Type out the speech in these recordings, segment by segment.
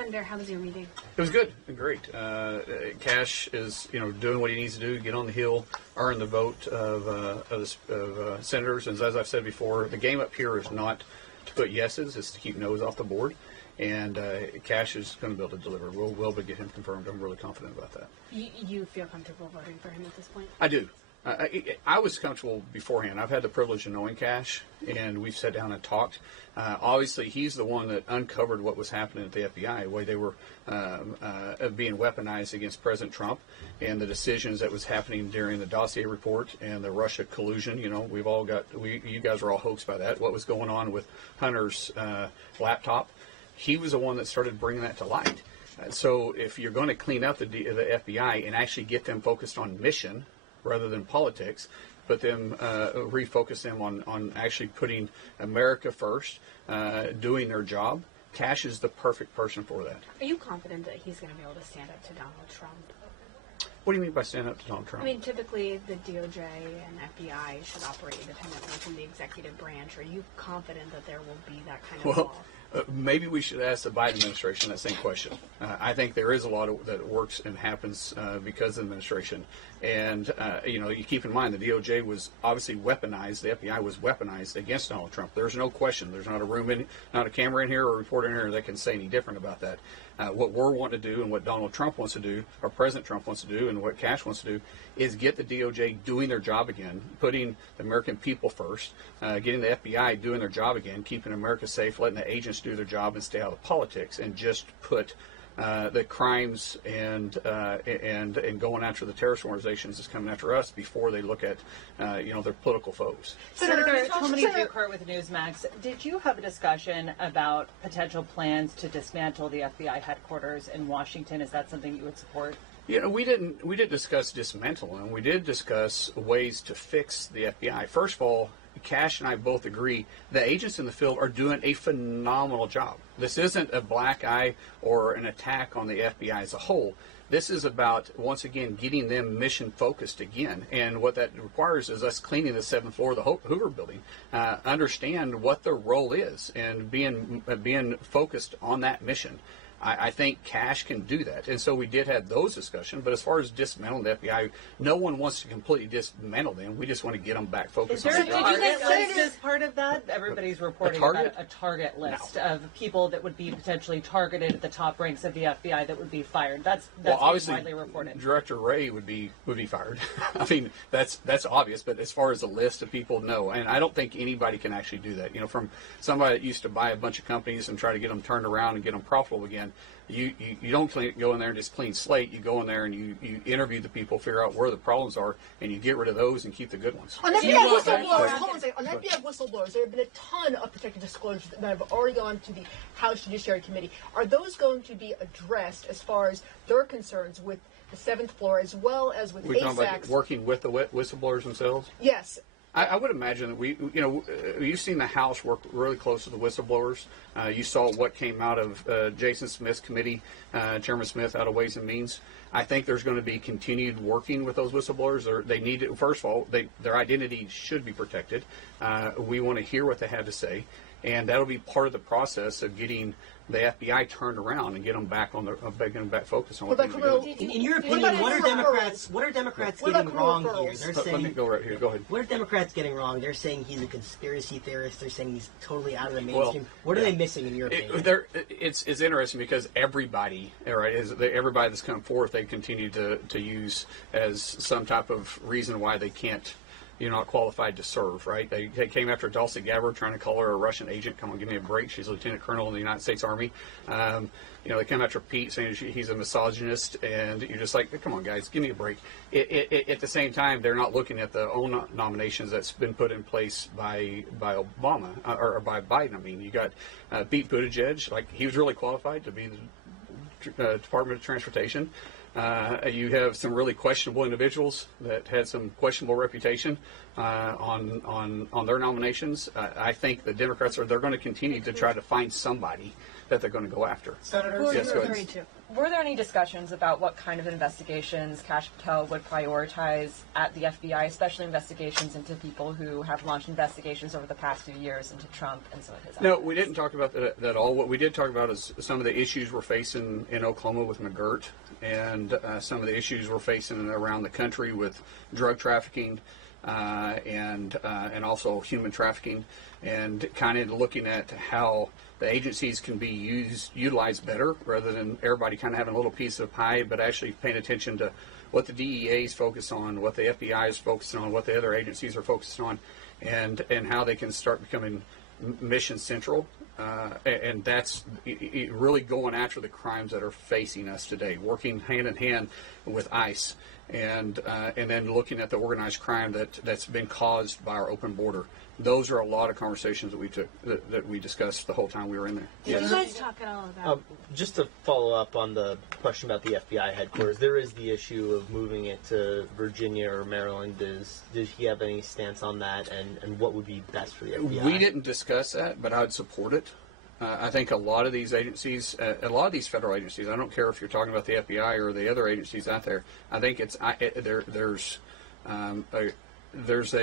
Senator, how was your meeting? It was good and great. Kash is, doing what he needs to do to get on the Hill, earn the vote of senators. And as I've said before, the game up here is not to put yeses; it's to keep no's off the board. And Kash is going to be able to deliver. We'll get him confirmed. I'm really confident about that. You feel comfortable voting for him at this point? I do. I was comfortable beforehand. I've had the privilege of knowing Kash, and we've sat down and talked. Obviously, he's the one that uncovered what was happening at the FBI, the way they were being weaponized against President Trump, and the decisions that was happening during the dossier report and the Russia collusion. You guys are all hoaxed by that. What was going on with Hunter's laptop? He was the one that started bringing that to light. So if you're going to clean up the FBI and actually get them focused on mission rather than politics, but them refocus them on actually putting America first, doing their job, Kash is the perfect person for that. Are you confident that he's going to be able to stand up to Donald Trump? What do you mean by stand up to Donald Trump? I mean, typically the DOJ and FBI should operate independently from the executive branch. Are you confident that there will be that kind of law? Maybe we should ask the Biden administration that same question. I think there is a lot that works and happens because of the administration. And, you keep in mind the DOJ was obviously weaponized. The FBI was weaponized against Donald Trump. There's no question. There's not a camera in here or a reporter in here that can say any different about that. What we're wanting to do and what Donald Trump wants to do, or President Trump wants to do, and what Kash wants to do is get the DOJ doing their job again, putting the American people first, getting the FBI doing their job again, keeping America safe, letting the agents do their job and stay out of politics, and just put the crimes and going after the terrorist organizations that's coming after us before they look at their political foes. Senator Nominee Kash with Newsmax, did you have a discussion about potential plans to dismantle the FBI headquarters in Washington? Is that something you would support? We didn't discuss dismantling. We did discuss ways to fix the FBI. First of all, Kash and I both agree the agents in the field are doing a phenomenal job. This isn't a black eye or an attack on the FBI as a whole. This is about, once again, getting them mission focused again. And what that requires is us cleaning the 7th floor of the Hoover building, understand what their role is, and being focused on that mission. I think Kash can do that. And so we did have those discussions. But as far as dismantling the FBI, no one wants to completely dismantle them. We just want to get them back focused on the job. Did you guys as part of that? Everybody's reporting about a target list of people that would be potentially targeted at the top ranks of the FBI that would be fired. That's obviously widely reported. Director Wray would be fired. I mean, that's obvious. But as far as a list of people, no. And I don't think anybody can actually do that. From somebody that used to buy a bunch of companies and try to get them turned around and get them profitable again. You don't go in there and just clean slate. You go in there and you interview the people, figure out where the problems are, and you get rid of those and keep the good ones. On FBI whistleblowers, there have been a ton of protected disclosures that have already gone to the House Judiciary Committee. Are those going to be addressed as far as their concerns with the 7th floor as well as with ASACs? We're talking about working with the whistleblowers themselves? Yes. I would imagine that you've seen the House work really close to the whistleblowers. You saw what came out of Jason Smith's committee, Chairman Smith out of Ways and Means. I think there's going to be continued working with those whistleblowers. They need to, first of all, their identity should be protected. We want to hear what they have to say, and that'll be part of the process of getting the FBI turned around and get them back on getting back focused on what they're doing. In your opinion, what are Democrats getting wrong here? They're saying, let me go right here. Go ahead. What are Democrats getting wrong? They're saying he's a conspiracy theorist. They're saying he's totally out of the mainstream. What are they missing in your opinion? It's interesting because everybody that's come forth, they continue to use as some type of reason why they can't. You're not qualified to serve, right? They came after Tulsi Gabbard, trying to call her a Russian agent. Come on, give me a break. She's a lieutenant colonel in the United States Army. They come after Pete, saying he's a misogynist, and you're just like, come on, guys, give me a break. At the same time, they're not looking at the own nominations that's been put in place by Obama or by Biden. I mean, you got Pete Buttigieg, like he was really qualified to be the Department of Transportation. You have some really questionable individuals that had some questionable reputation on their nominations. I think the Democrats they're going to continue to try to find somebody that they're going to go after. Senator, Yes, go ahead. Referring to. Were there any discussions about what kind of investigations Kash Patel would prioritize at the FBI, especially investigations into people who have launched investigations over the past few years into Trump and some of his No, actions? we didn't talk about that at all. What we did talk about is some of the issues we're facing in Oklahoma with McGirt, and some of the issues we're facing around the country with drug trafficking and also human trafficking, and kind of looking at how the agencies can be utilized better rather than everybody kind of having a little piece of pie, but actually paying attention to what the DEA is focused on, what the FBI is focusing on, what the other agencies are focused on, and how they can start becoming mission central. And that's really going after the crimes that are facing us today, working hand in hand with ICE, and then looking at the organized crime that's been caused by our open border. Those are a lot of conversations that we discussed the whole time we were in there. Did you guys talk at all about? Just to follow up on the question about the FBI headquarters, there is the issue of moving it to Virginia or Maryland. Did he have any stance on that, and what would be best for the FBI? We didn't discuss that, but I would support it. I think a lot of these agencies, a lot of these federal agencies, I don't care if you're talking about the FBI or the other agencies out there, I think there's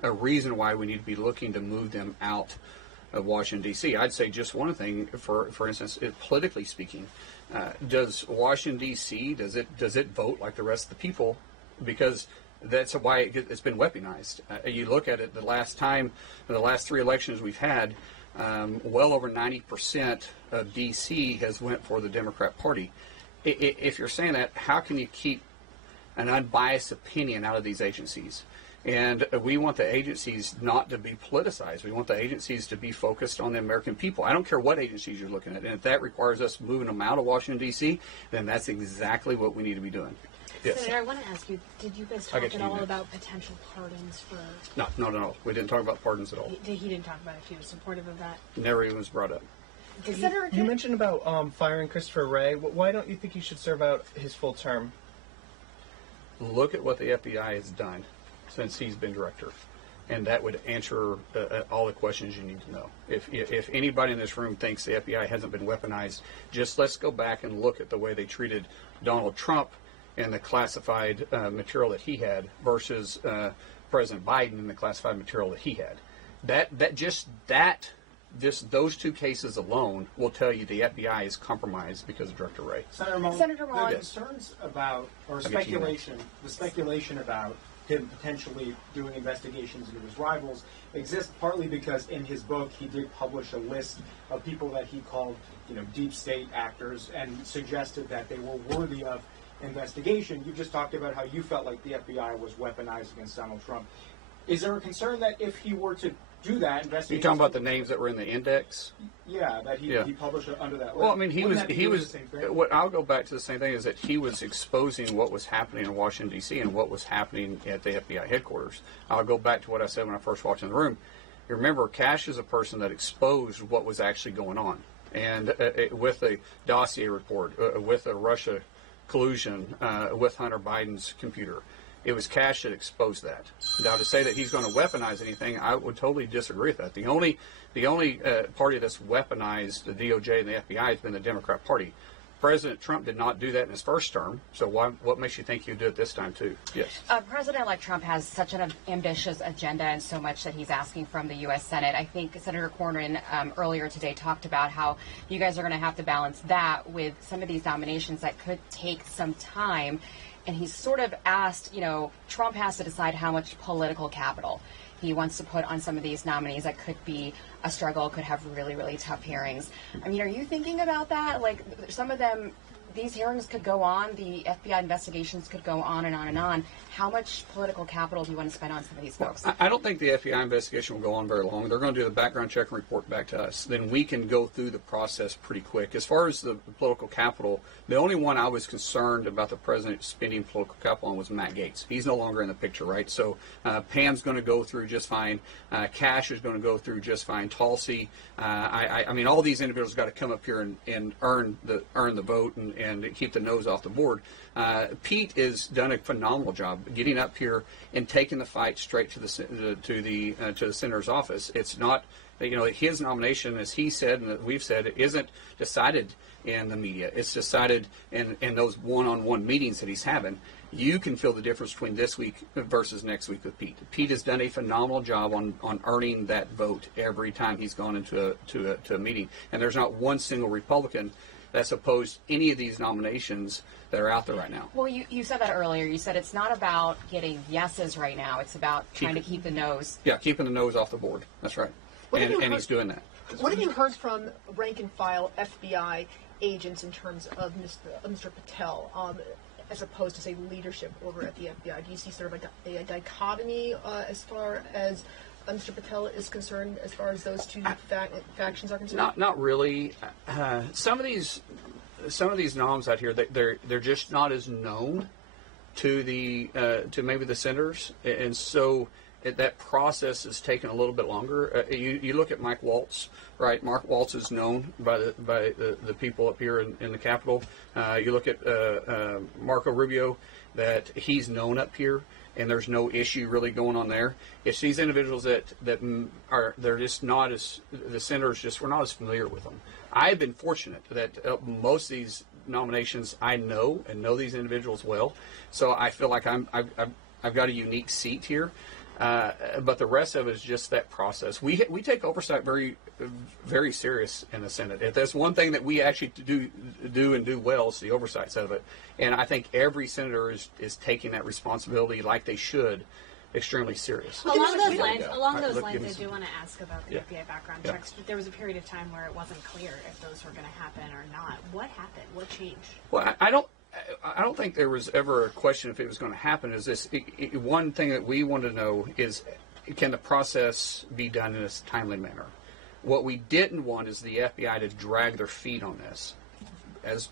a reason why we need to be looking to move them out of Washington, D.C. I'd say just one thing, for instance, politically speaking, does Washington, D.C., does it vote like the rest of the people? Because that's why it's been weaponized. You look at it, the last 3 elections we've had, well over 90% of D.C. has went for the Democrat Party. If you're saying that, how can you keep an unbiased opinion out of these agencies? And we want the agencies not to be politicized. We want the agencies to be focused on the American people. I don't care what agencies you're looking at. And if that requires us moving them out of Washington, D.C., then that's exactly what we need to be doing. Yes. Senator, I want to ask you, did you guys talk at all about potential pardons for... No. We didn't talk about pardons at all. He didn't talk about if he was supportive of that? Never even was brought up. Senator, you mentioned about firing Christopher Wray. Why don't you think he should serve out his full term? Look at what the FBI has done since he's been director, and that would answer all the questions you need to know. If anybody in this room thinks the FBI hasn't been weaponized, just let's go back and look at the way they treated Donald Trump and the classified material that he had versus President Biden and the classified material that he had. Just those 2 cases alone will tell you the FBI is compromised because of Director Wray. Senator Mullin, the concerns about, or the speculation about him potentially doing investigations into his rivals exist partly because in his book he did publish a list of people that he called, deep state actors and suggested that they were worthy of investigation. You just talked about how you felt like the FBI was weaponized against Donald Trump. Is there a concern that if he were to do that investigation? You talking about the names that were in the index? Yeah, that he published under that list. Well, I mean, he was. What I'll go back to the same thing is that he was exposing what was happening in Washington D.C. and what was happening at the FBI headquarters. I'll go back to what I said when I first walked in the room. You remember, Kash is a person that exposed what was actually going on, and with the dossier report, with the Russia collusion, with Hunter Biden's computer. It was Kash that exposed that. Now, to say that he's going to weaponize anything, I would totally disagree with that. The only party that's weaponized the DOJ and the FBI has been the Democrat Party. President Trump did not do that in his first term, so what makes you think he'll do it this time, too? Yes. President-elect Trump has such an ambitious agenda and so much that he's asking from the U.S. Senate. I think Senator Cornyn earlier today talked about how you guys are going to have to balance that with some of these nominations that could take some time. And he's sort of asked, Trump has to decide how much political capital he wants to put on some of these nominees that could be a struggle, could have really, really tough hearings. I mean, are you thinking about that? Like, some of them, these hearings could go on, the FBI investigations could go on and on and on. How much political capital do you want to spend on some of these folks? I don't think the FBI investigation will go on very long. They're going to do the background check and report back to us. Then we can go through the process pretty quick. As far as the political capital, the only one I was concerned about the president spending political capital on was Matt Gaetz. He's no longer in the picture, right? So Pam's going to go through just fine. Kash is going to go through just fine. Tulsi. I mean, all these individuals got to come up here and earn the vote and and keep the nose off the board. Pete has done a phenomenal job getting up here and taking the fight straight to the senator's office. It's not, his nomination, as he said and that we've said, isn't decided in the media. It's decided in those one-on-one meetings that he's having. You can feel the difference between this week versus next week with Pete. Pete has done a phenomenal job on earning that vote every time he's gone into a meeting. And there's not one single Republican that's opposed any of these nominations that are out there right now. Well, you said that earlier. You said it's not about getting yeses right now. It's about trying to keep the nose. Yeah, keeping the nose off the board. That's right. And he's doing that. What have you heard from rank and file FBI agents in terms of Mr. Patel, as opposed to, say, leadership over at the FBI? Do you see sort of a dichotomy as far as Mr. Patel is concerned, as far as those two factions are concerned? Not really. Some of these noms out here, they're just not as known to to maybe the senators, and so that process is taking a little bit longer. You look at Mike Waltz, right? Mark Waltz is known by the people up here in the Capitol. You look at Marco Rubio, that he's known up here, and there's no issue really going on there. It's these individuals they're just not as, the senators just, we're not as familiar with them. I've been fortunate that most of these nominations I know these individuals well, so I feel like I've got a unique seat here. But the rest of it is just that process. We take oversight very, very serious in the Senate. If there's one thing that we actually do well, it's the oversight side of it. And I think every senator is taking that responsibility like they should, extremely serious. Along those lines, I do want to ask about the FBI background checks. There was a period of time where it wasn't clear if those were going to happen or not. What happened? What changed? Well, I don't think there was ever a question if it was going to happen. Is this one thing that we want to know is, can the process be done in a timely manner? What we didn't want is the FBI to drag their feet on this, as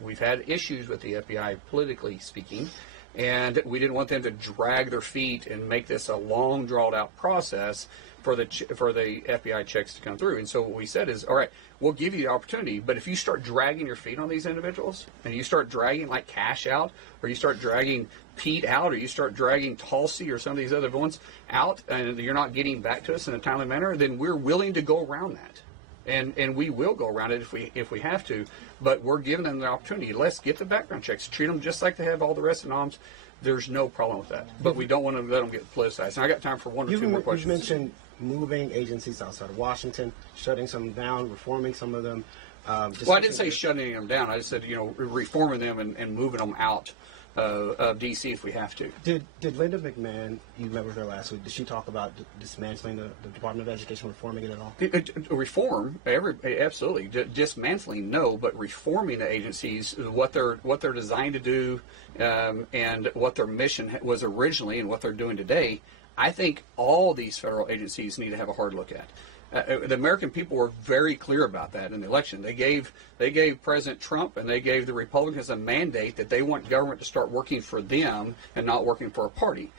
we've had issues with the FBI politically speaking, and we didn't want them to drag their feet and make this a long, drawn-out process for the FBI checks to come through. And so what we said is, all right, we'll give you the opportunity, but if you start dragging your feet on these individuals, and you start dragging like Cash out, or you start dragging Pete out, or you start dragging Tulsi or some of these other ones out, and you're not getting back to us in a timely manner, then we're willing to go around that. And we will go around it if we have to, but we're giving them the opportunity. Let's get the background checks, treat them just like they have all the rest of the noms. There's no problem with that, but we don't want to let them get politicized. And I got time for one or two more questions. You mentioned moving agencies outside of Washington, shutting some down, reforming some of them. Well, I didn't say shutting them down. I just said, reforming them and moving them out of D.C. if we have to. Did Linda McMahon, you met with her last week, did she talk about dismantling the Department of Education, reforming it at all? Reform, absolutely. Dismantling, no, but reforming the agencies, what they're designed to do, and what their mission was originally and what they're doing today, I think all these federal agencies need to have a hard look at. The American people were very clear about that in the election. They gave President Trump and they gave the Republicans a mandate that they want government to start working for them and not working for a party.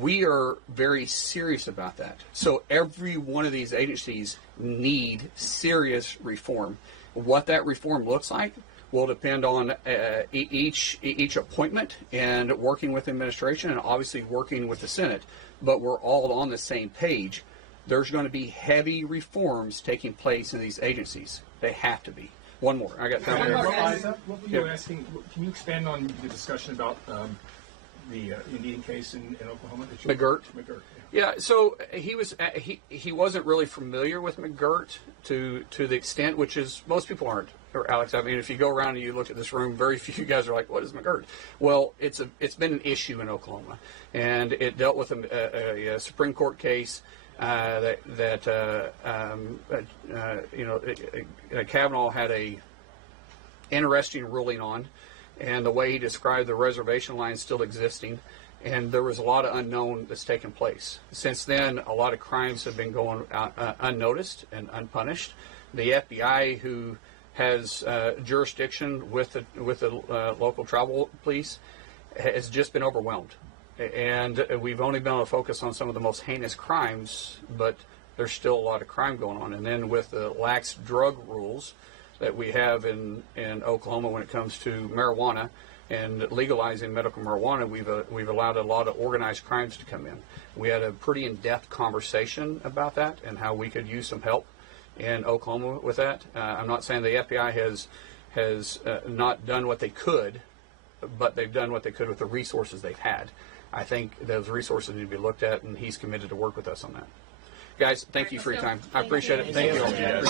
We are very serious about that. So every one of these agencies need serious reform. What that reform looks like will depend on each appointment and working with the administration and obviously working with the Senate. But we're all on the same page. There's going to be heavy reforms taking place in these agencies. They have to be. One more. I got time. What were you asking? Can you expand on the discussion about the Indian case in Oklahoma? McGirt. Yeah. So he wasn't really familiar with McGirt to the extent, which is most people aren't. Or Alex, I mean, if you go around and you look at this room, very few guys are like, "What is McGirt?" Well, it's been an issue in Oklahoma, and it dealt with a Supreme Court case. Kavanaugh had a interesting ruling on, and the way he described the reservation line still existing, and there was a lot of unknown that's taken place. Since then, a lot of crimes have been going unnoticed and unpunished. The FBI, who has jurisdiction with the local tribal police, has just been overwhelmed. And we've only been able to focus on some of the most heinous crimes, but there's still a lot of crime going on. And then with the lax drug rules, that we have in Oklahoma when it comes to marijuana and legalizing medical marijuana, we've allowed a lot of organized crimes to come in. We had a pretty in-depth conversation about that and how we could use some help in Oklahoma with that. I'm not saying the FBI has not done what they could, but they've done what they could with the resources they've had. I think those resources need to be looked at, and he's committed to work with us on that. Guys, thank you for your time. I appreciate it. Thank you all.